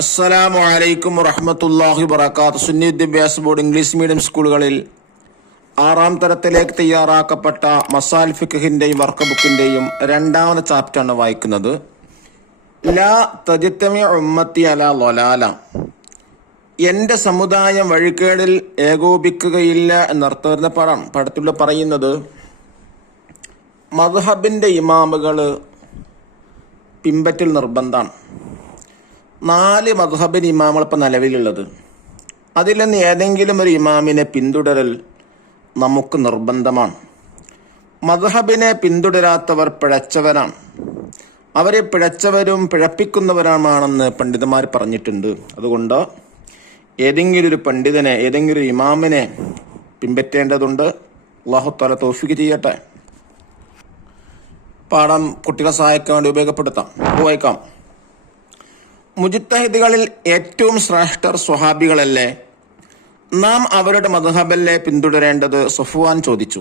അസ്സലാമു അലൈക്കും വറഹ്മത്തുള്ളാഹി വബറകാതുഹു. സുന്നി വിദ്യാഭ്യാസ ബോർഡ് ഇംഗ്ലീഷ് മീഡിയം സ്കൂളുകളിൽ 6ാം തരത്തിലേക്ക് തയ്യാറാക്കപ്പെട്ട മസാൽ ഫിഖ്ഹിന്റെയും വർക്ക് ബുക്കിന്റെയും 2ാമത്തെ ചാപ്റ്ററാണ് വായിക്കുന്നത്. ലാ തജ്തമി ഉമ്മത്തി അലാ ളലാല, എന്റെ സമുദായം വഴികേടിൽ ഏകോപിക്കുകയില്ല എന്നർത്ഥം വരുന്ന പടത്തിലൂടെ പറയുന്നത് മദ്ഹബിന്റെ ഇമാമുകൾ പിൻപറ്റൽ നിർബന്ധമാണ്. 4 മദ്ഹബിന് ഇമാമുകൾ ഇപ്പം നിലവിലുള്ളത്. അതിൽ നിന്ന് ഏതെങ്കിലും ഒരു ഇമാമിനെ പിന്തുടരൽ നമുക്ക് നിർബന്ധമാണ്. മദ്ഹബിനെ പിന്തുടരാത്തവർ പിഴച്ചവരാണ്. അവരെ പിഴച്ചവരും പിഴപ്പിക്കുന്നവരാണെന്ന് പണ്ഡിതന്മാർ പറഞ്ഞിട്ടുണ്ട്. അതുകൊണ്ട് ഏതെങ്കിലും ഒരു പണ്ഡിതനെ, ഏതെങ്കിലും ഒരു ഇമാമിനെ പിൻപറ്റേണ്ടതുണ്ട്. അല്ലാഹു തആല തൗഫീഖ് ചെയ്യട്ടെ. പാഠം കുട്ടികളെ സഹായിക്കാൻ വേണ്ടി ഉപയോഗപ്പെടുത്താം. വായിക്കാം. മുജ്തഹിദുകളിൽ ഏറ്റവും ശ്രേഷ്ഠർ സ്വഹാബികളല്ലേ? നാം അവരുടെ മദ്ഹബല്ലേ പിന്തുടരേണ്ടത്? സഫ്വാൻ ചോദിച്ചു.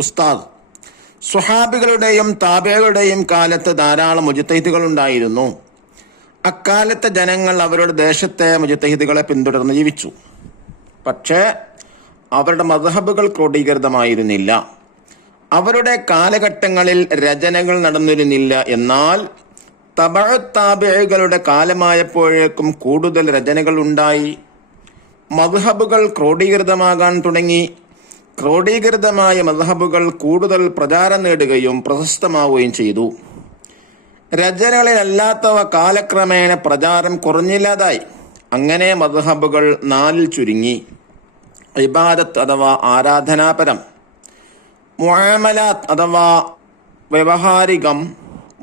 ഉസ്താദ്, സ്വഹാബികളുടെയും താബിഈകളുടെയും കാലത്ത് ധാരാളം മുജ്തഹിദുകൾ ഉണ്ടായിരുന്നു. അക്കാലത്തെ ജനങ്ങൾ അവരുടെ ദേശത്തെ മുജ്തഹിദുകളെ പിന്തുടർന്ന് ജീവിച്ചു. പക്ഷേ അവരുടെ മദ്ഹബുകൾ ക്രോഡീകൃതമായിരുന്നില്ല. അവരുടെ കാലഘട്ടങ്ങളിൽ രചനകൾ നടന്നിരുന്നില്ല. എന്നാൽ താബിഈകളുടെ കാലമായപ്പോഴേക്കും കൂടുതൽ രചനകൾ ഉണ്ടായി. മദ്ഹബുകൾ ക്രോഡീകൃതമാകാൻ തുടങ്ങി. ക്രോഡീകൃതമായ മദ്ഹബുകൾ കൂടുതൽ പ്രചാരം നേടുകയും പ്രശസ്തമാവുകയും ചെയ്തു. രചനകളിലല്ലാത്തവ കാലക്രമേണ പ്രചാരം കുറഞ്ഞില്ലാതായി. അങ്ങനെ മദ്ഹബുകൾ 4 ചുരുങ്ങി. ഇബാദത്ത് അഥവാ ആരാധനാപരം, മുആമലാത്ത് അഥവാ വ്യവഹാരികം,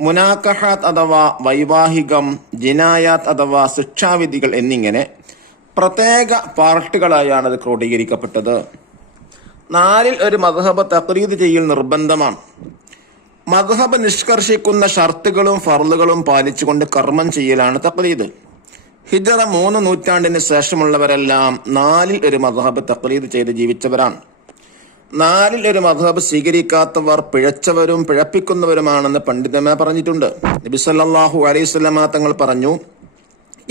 മുനാക്കഹാത്ത് അഥവാ വൈവാഹികം, ജിനായാത്ത് അഥവാ ശിക്ഷാവിധികൾ എന്നിങ്ങനെ പ്രത്യേക പാർട്ടുകളായാണ് അത് ക്രോഡീകരിക്കപ്പെട്ടത്. 4ൽ ഒരു മദ്ഹബ് തഖ്ലീദ് ചെയ്യൽ നിർബന്ധമാണ്. മദ്ഹബ് നിഷ്കർഷിക്കുന്ന ഷർത്തുകളും ഫർളുകളും പാലിച്ചുകൊണ്ട് കർമ്മം ചെയ്യലാണ് തഖ്ലീദ്. ഹിജ്റ 3 നൂറ്റാണ്ടിന് ശേഷമുള്ളവരെല്ലാം 4ൽ ഒരു മദ്ഹബ് തഖ്ലീദ് ചെയ്ത് ജീവിച്ചവരാണ്. 4ൽ ഒരു മദ്ഹബ് സ്വീകരിക്കാത്തവർ പിഴച്ചവരും പിഴപ്പിക്കുന്നവരുമാണെന്ന് പണ്ഡിതന്മാർ പറഞ്ഞിട്ടുണ്ട്. നബി സല്ലല്ലാഹു അലൈഹി വസല്ലമ തങ്ങൾ പറഞ്ഞു,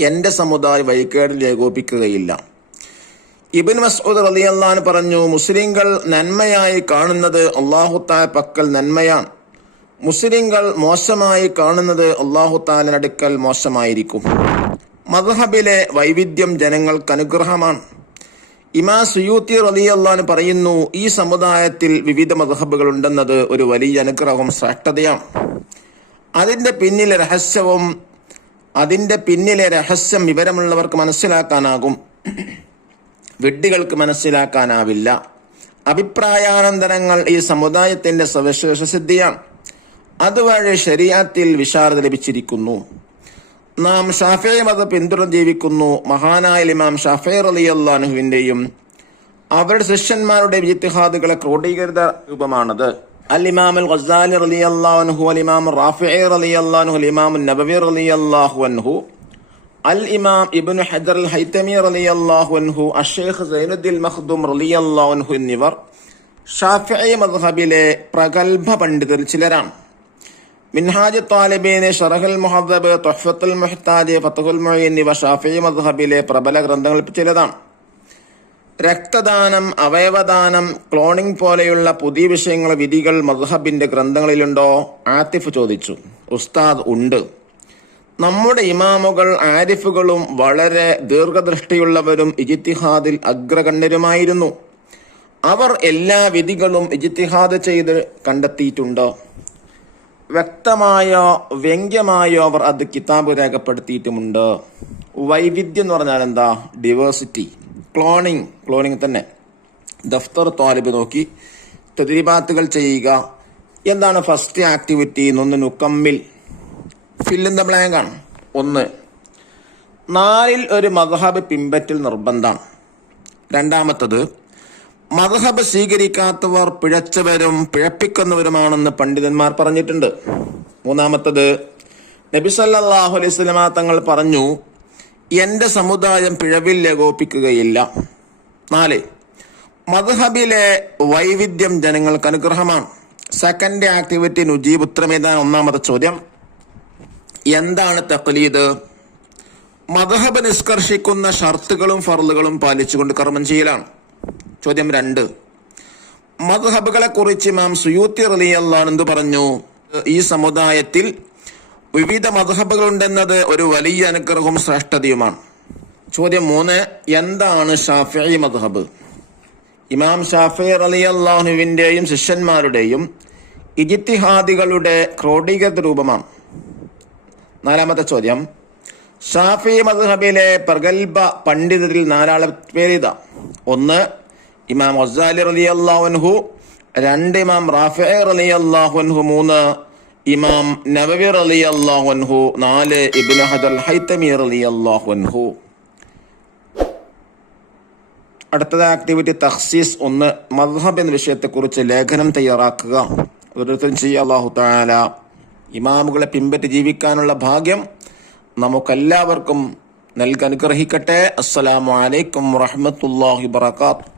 എന്റെ സമുദായം വഴികേടിൽ ഏകോപിക്കുകയില്ല. ഇബ്നു മസ്ഊദ് റളിയല്ലാഹു അൻഹു പറഞ്ഞു, മുസ്ലിങ്ങൾ നന്മയായി കാണുന്നത് അല്ലാഹു തആല പക്കൽ നന്മയാണ്. മുസ്ലിങ്ങൾ മോശമായി കാണുന്നത് അല്ലാഹു തആലയുടെ അടുക്കൽ മോശമായിരിക്കും. മദ്ഹബിലെ വൈവിധ്യം ജനങ്ങൾക്ക് അനുഗ്രഹമാണ്. ഇമാം സുയൂത്തി റളിയല്ലാഹു അൻഹു പറയുന്നു, ഈ സമുദായത്തിൽ വിവിധ മദ്ഹബുകൾ ഉണ്ടെന്നത് ഒരു വലിയ അനുഗ്രഹവും ശ്രേഷ്ഠതയാണ്. അതിന്റെ പിന്നിലെ രഹസ്യം വിവരമുള്ളവർക്ക് മനസ്സിലാക്കാനാകും, വിഡ്ഢികൾക്ക് മനസ്സിലാക്കാനാവില്ല. അഭിപ്രായാനന്തരങ്ങൾ ഈ സമുദായത്തിന്റെ സവിശേഷ സിദ്ധിയാണ്. അതുവഴി ശരീഅത്തിൽ വിശാലത ലഭിച്ചിരിക്കുന്നു. നാം ഷാഫിഈ മദ്ഹബ് പിന്തുടർന്ന് ജീവിക്കുന്നു. മഹാനായ ഇമാം ഷാഫിഈ റളിയല്ലാഹു അൻഹുവിന്റെയും അവരുടെ ശിഷ്യന്മാരുടെ ഇജ്തിഹാദുകളെ ക്രോഡീകൃത രൂപമാണത്. അൽ ഇമാം അൽ ഗസാലി റളിയല്ലാഹു അൻഹു, അൽ ഇമാം റാഫിഈ റളിയല്ലാഹു അൻഹു, അൽ ഇമാം നബവി റളിയല്ലാഹു അൻഹു, അൽ ഇമാം ഇബ്നു ഹജർ അൽ ഹൈതമി റളിയല്ലാഹു അൻഹു, അഷ്ശൈഖ് സൈനുദ്ദീൻ മഖ്ദൂം റളിയല്ലാഹു അൻഹു എന്നിവർ ഷാഫിഈ മദ്ഹബിലെ പ്രഗൽഭ പണ്ഡിതരിൽ ചിലരാണ്. മിൻഹാജ് താലിബീന്, ഷറഹുൽ മുഹദ്ദബ്, തുഹ്ഫത്തുൽ മുഹ്താജ്, ഫത്ഹുൽ മുഈൻ എന്നിവ ഷാഫിഈ മദ്ഹബിലെ പ്രബല ഗ്രന്ഥങ്ങളിൽ ചിലതാണ്. രക്തദാനം, അവയവദാനം, ക്ലോണിംഗ് പോലെയുള്ള പുതിയ വിഷയങ്ങളുടെ വിധികൾ മദ്ഹബിന്റെ ഗ്രന്ഥങ്ങളിലുണ്ടോ? ആതിഫ് ചോദിച്ചു. ഉസ്താദ്, ഉണ്ട്. നമ്മുടെ ഇമാമുകൾ ആരിഫുകളും വളരെ ദീർഘദൃഷ്ടിയുള്ളവരും ഇജ്തിഹാദിൽ അഗ്രഗണ്യരുമായിരുന്നു. അവർ എല്ലാ വിധികളും ഇജ്തിഹാദ് ചെയ്ത് കണ്ടെത്തിയിട്ടുണ്ട്. വ്യക്തമായോ വ്യംഗ്യമായോ അവർ അത് കിതാബ് രേഖപ്പെടുത്തിയിട്ടുമുണ്ട്. വൈവിധ്യം എന്ന് പറഞ്ഞാൽ എന്താ? ഡിവേഴ്സിറ്റി. ക്ലോണിംഗ് തന്നെ. ദഫ്തർ താലിബ് നോക്കി തദ്രീബാത്തുകൾ ചെയ്യുക. എന്താണ് ഫസ്റ്റ് ആക്ടിവിറ്റി? നുക്കമ്മിൽ, ഫിൽ ഇൻ ദ ബ്ലാങ്ക് ആണ്. 1. 4ൽ ഒരു മദ്ഹബ് പിൻപറ്റൽ നിർബന്ധമാണ്. 2ാമത്തത്, മദ്ഹബ് സ്വീകരിക്കാത്തവർ പിഴച്ചവരും പിഴപ്പിക്കുന്നവരുമാണെന്ന് പണ്ഡിതന്മാർ പറഞ്ഞിട്ടുണ്ട്. 3ാമത്തത്, നബി സല്ലല്ലാഹു അലൈഹി വസല്ലമ തങ്ങൾ പറഞ്ഞു, എന്റെ സമുദായം പിഴവിൽ ഏകോപിക്കുകയില്ല. 4, മദ്ഹബിലെ വൈവിധ്യം ജനങ്ങൾക്ക് അനുഗ്രഹമാണ്. Second activity നുജീബ്, ഉത്തരമേതാൻ. 1ാമത്തെ ചോദ്യം, എന്താണ് തഖ്ലീദ്? മദ്ഹബ് നിഷ്കർഷിക്കുന്ന ഷർത്തുകളും ഫർളുകളും പാലിച്ചുകൊണ്ട് കർമ്മം ചെയ്യലാണ്. ചോദ്യം 2, മദ്ഹബുകളെ കുറിച്ച് ഇമാം സുയൂത്തി റളിയല്ലാഹു അൻഹു എന്ത് പറഞ്ഞു? ഈ സമുദായത്തിൽ വിവിധ മദ്ഹബുകളുണ്ടെന്നത് ഒരു വലിയ അനുഗ്രഹവും ശ്രേഷ്ഠതയുമാണ്. ചോദ്യം 3, എന്താണ് ഷാഫിഈ മദ്ഹബ്? ഇമാം ഷാഫിഈ റളിയല്ലാഹു അൻഹുവിന്റെയും ശിഷ്യന്മാരുടെയും ഇജ്തിഹാദികളുടെ ക്രോഡീകൃത രൂപമാണ്. 4-മത്തെ ചോദ്യം, ഷാഫിഈ മദ്ഹബിലെ പ്രഗൽഭ പണ്ഡിതരിൽ 4 പേരിതാ. 1 ഇമാം ഗസാലി റളിയല്ലാഹു അൻഹു, 2 ഇമാം റാഫിഈ റളിയല്ലാഹു അൻഹു, 3 ഇമാം നവവി റളിയല്ലാഹു അൻഹു, 4 ഇബ്നു ഹജർ അൽ ഹൈതമി റളിയല്ലാഹു അൻഹു. അടുത്തത് ആക്ടിവിറ്റി തഖ്സീസ് 1, മദ്ഹബ് എന്ന വിഷയത്തെക്കുറിച്ച് ലേഖനം തയ്യാറാക്കുക. ഓരോരുത്തരും ചെയ്യുക. അല്ലാഹു തആല ഇമാമുകളെ പിൻപറ്റി ജീവിക്കാനുള്ള ഭാഗ്യം നമുക്കെല്ലാവർക്കും അനുഗ്രഹിക്കട്ടെ. അസ്സലാമു അലൈക്കും വറഹ്മത്തുള്ളാഹി വബറകാതുഹു.